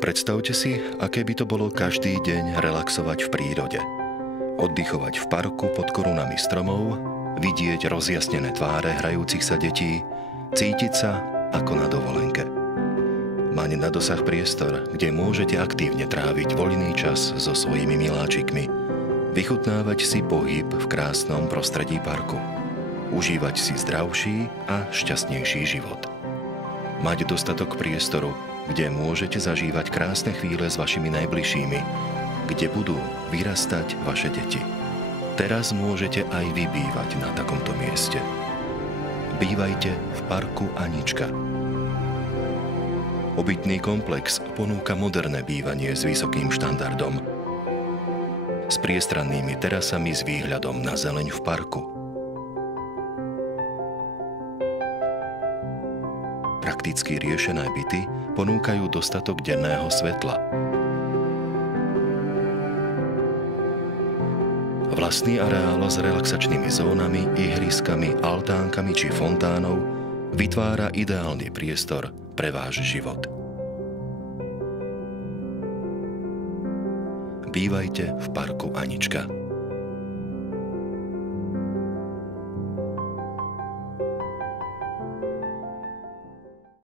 Predstavte si, aké by to bolo každý deň relaxovať v prírode. Oddychovať v parku pod korunami stromov, vidieť rozjasnené tváre hrajúcich sa detí, cítiť sa ako na dovolenke. Mať na dosah priestor, kde môžete aktívne tráviť voľný čas so svojimi miláčikmi, vychutnávať si pohyb v krásnom prostredí parku, užívať si zdravší a šťastnejší život. Mať dostatok priestoru, kde môžete zažívať krásne chvíle s vašimi najbližšími, kde budú vyrastať vaše deti. Teraz môžete aj vy bývať na takomto mieste. Bývajte v parku Anička. Obytný komplex ponúka moderné bývanie s vysokým štandardom, s priestrannými terasami s výhľadom na zeleň v parku. Prakticky riešené byty ponúkajú dostatok denného svetla. Vlastný areál s relaxačnými zónami, ihriskami, altánkami či fontánou vytvára ideálny priestor pre váš život. Bývajte v parku Anička.